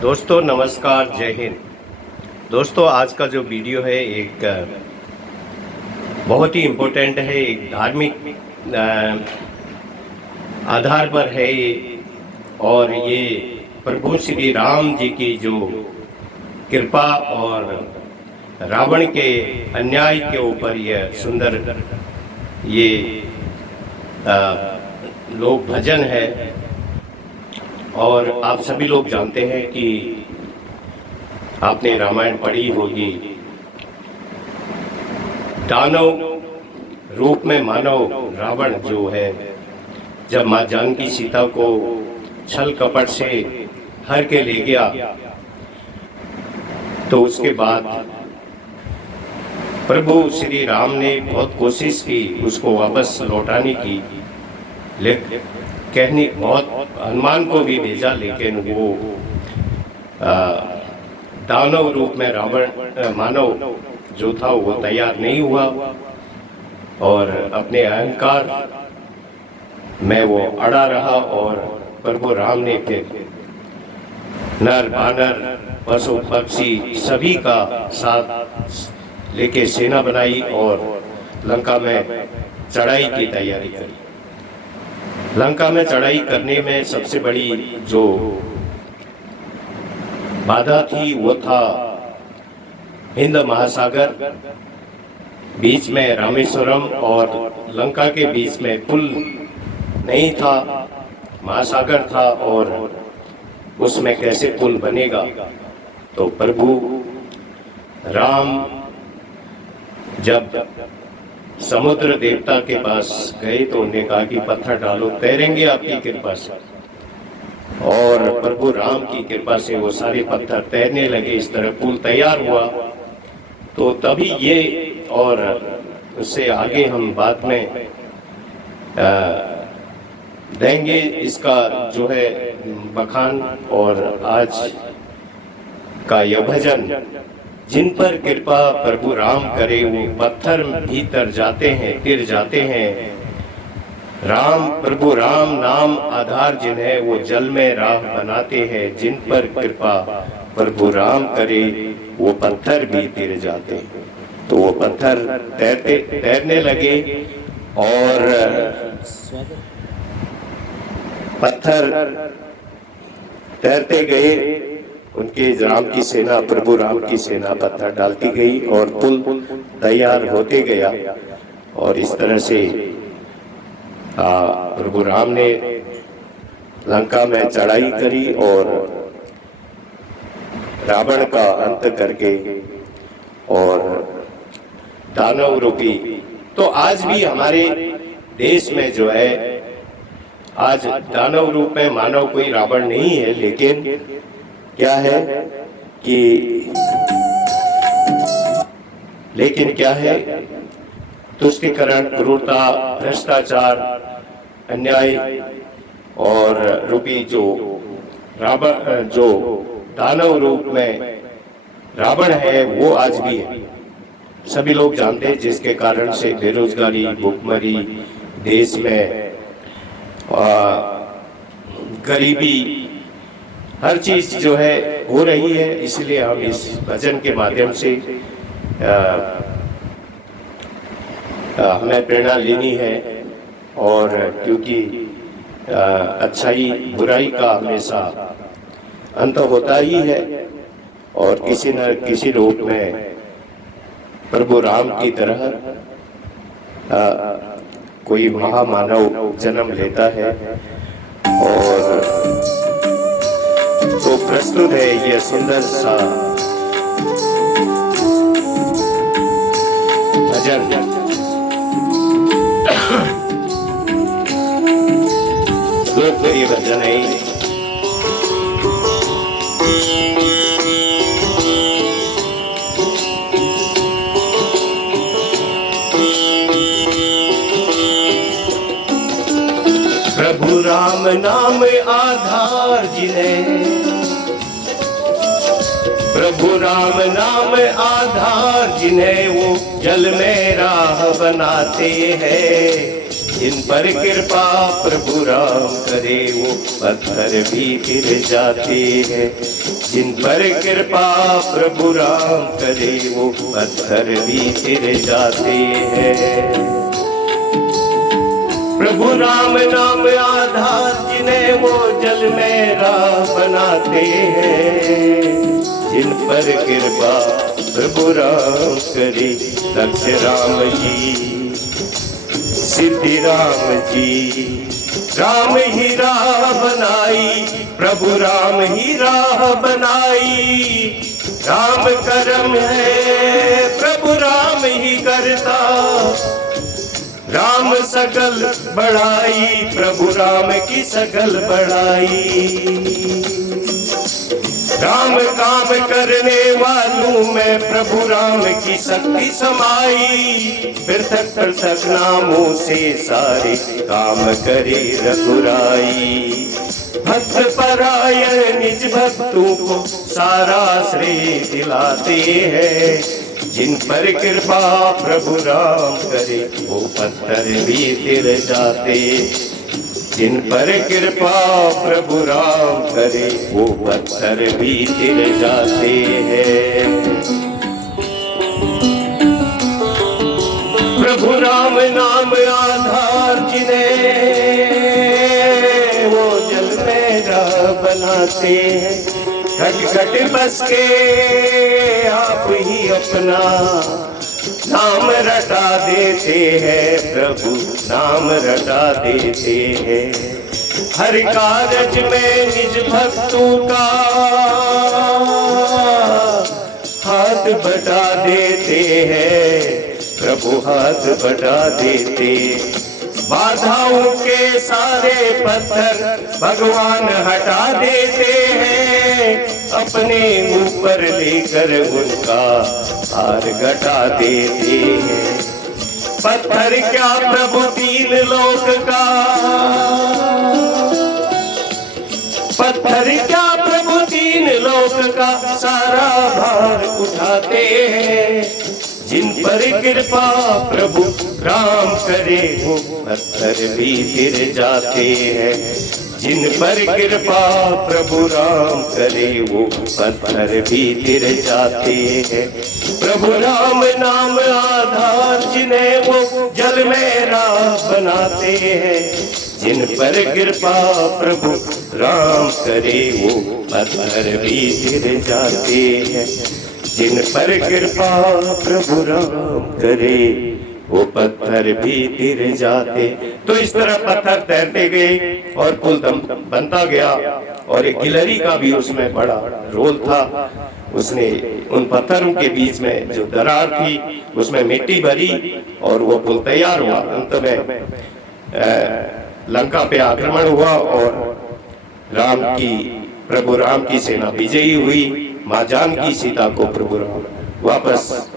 दोस्तों नमस्कार, जय हिंद। दोस्तों आज का जो वीडियो है एक बहुत ही इम्पोर्टेंट है, एक धार्मिक आधार पर है ये। और ये प्रभु श्री राम जी की जो कृपा और रावण के अन्याय के ऊपर यह सुंदर ये लोक भजन है। और आप सभी लोग जानते हैं कि आपने रामायण पढ़ी होगी। दानव रूप में मानव रावण जो है, जब माँ जानकी सीता को छल कपट से हर के ले गया, तो उसके बाद प्रभु श्री राम ने बहुत कोशिश की उसको वापस लौटाने की, लेकिन कहने बहुत हनुमान को भी भेजा, लेकिन वो दानव रूप में रावण मानव जो था वो तैयार नहीं हुआ और अपने अहंकार में वो अड़ा रहा। और प्रभु राम ने फिर नर बानर पशु पक्षी सभी का साथ लेके सेना बनाई और लंका में चढ़ाई की तैयारी करी। लंका में चढ़ाई करने में सबसे बड़ी जो बाधा थी वो था हिंद महासागर, बीच में रामेश्वरम और लंका के बीच में पुल नहीं था, महासागर था और उसमें कैसे पुल बनेगा। तो प्रभु राम जब समुद्र देवता के पास गए तो उन्हें कहा कि पत्थर डालो, तैरेंगे आपकी कृपा से। और प्रभु राम की कृपा से वो सारे पत्थर तैरने लगे, इस तरह पुल तैयार हुआ। तो तभी ये, और उससे आगे हम बाद में देंगे इसका जो है बखान। और आज का यह भजन, जिन पर कृपा प्रभु राम करे वो पत्थर भीतर जाते हैं, तिर जाते हैं। राम प्रभु राम नाम आधार जिन्हें वो जल में राह बनाते हैं। जिन पर कृपा प्रभु राम करे वो पत्थर भी तिर जाते हैं। तो वो पत्थर तैरने लगे और पत्थर तैरते गए। उनके राम की सेना, प्रभु राम की सेना पत्थर डालती गई और पुल तैयार होते गया। और इस तरह से प्रभु राम ने लंका में चढ़ाई करी और रावण का अंत करके और दानव रूपी। तो आज भी हमारे देश में जो है, आज दानव रूप में मानव कोई रावण नहीं है, लेकिन क्या है क्या है तुष्टीकरण, क्रूरता, भ्रष्टाचार, अन्याय और रूपी जो रावण, जो दानव रूप में रावण है, वो आज भी है। सभी लोग जानते हैं, जिसके कारण से बेरोजगारी, भूखमरी, देश में गरीबी, हर चीज जो है हो रही है। इसलिए हम इस भजन के माध्यम से हमें प्रेरणा लेनी है। और क्योंकि अच्छाई बुराई का हमेशा अंत होता ही है, और किसी न किसी रूप में प्रभु राम की तरह कोई महामानव जन्म लेता है। और तो प्रस्तुत है यह सुंदर सा भजन। लोकप्रिय भजन है। प्रभु राम नाम आधार जिन्हें, प्रभु राम नाम आधार जिन्हें वो जल में राह बनाते हैं। जिन पर कृपा प्रभु राम करे वो पत्थर भी गिर जाते हैं। जिन पर कृपा प्रभु राम करे वो पत्थर भी गिर जाते हैं। प्रभु राम नाम आधार जिन्हें वो जल में राह बनाते हैं। जिन पर कृपा प्रभु राम करे, दक्ष राम जी सिद्धि राम जी, राम ही राह बनाई, प्रभु राम ही राह बनाई। राम कर्म है प्रभु राम ही करता, राम सकल बढ़ाई, प्रभु राम की सकल बढ़ाई। राम काम करने वालों में प्रभु राम की शक्ति समाई। पृथक पृथक नामों से सारे काम करे रघुराई। भक्त परायण निज भक्तों को सारा श्रेय दिलाते हैं। जिन पर कृपा प्रभु राम करे वो पत्थर भी गिर जाते। जिन पर कृपा प्रभु राम करे वो पत्थर भी गिर जाते हैं। प्रभु राम नाम आधार जिन्हें वो जल में राह बनाते हैं। घट घट बस के आप ही अपना नाम रटा देते हैं, प्रभु नाम रटा देते हैं। हर कारज में निज भक्तों का हाथ बटा देते हैं, प्रभु हाथ बटा देते। बाधाओं के सारे पत्थर भगवान हटा देते हैं। अपने ऊपर लेकर उनका भार घटा देते हैं। पत्थर क्या प्रभु तीन लोक का, पत्थर क्या प्रभु तीन लोक का सारा भार उठाते हैं। जिन पर कृपा प्रभु राम करे वो पत्थर भी गिर जाते हैं। जिन पर कृपा प्रभु राम करे वो पत्थर भी गिर जाते हैं। प्रभु राम नाम आधार जिन्हें वो जल में राह बनाते हैं। जिन पर कृपा प्रभु राम करे वो पत्थर भी गिर जाते हैं। जिन पर कृपा प्रभु राम करे वो पत्थर भी गिर जाते। तो इस तरह पत्थर तैरते गए और पुल बनता गया। और एक गिलहरी का भी उसमें बड़ा रोल था। उसने उन पत्थरों के बीच में जो दरार थी उसमें मिट्टी भरी और वो पुल तैयार हुआ। अंत में लंका पे आक्रमण हुआ और प्रभु राम की सेना विजयी हुई। माँ जानकी सीता को प्रभु राम वापस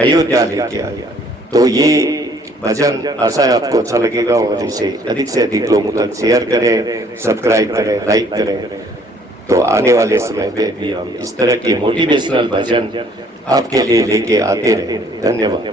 अयोध्या लेके आया। तो ये भजन आशा है आपको अच्छा लगेगा और इसे अधिक से अधिक लोगों तक शेयर करें, सब्सक्राइब करें, लाइक करें। तो आने वाले समय में भी हम इस तरह के मोटिवेशनल भजन आपके लिए लेके आते रहे। धन्यवाद।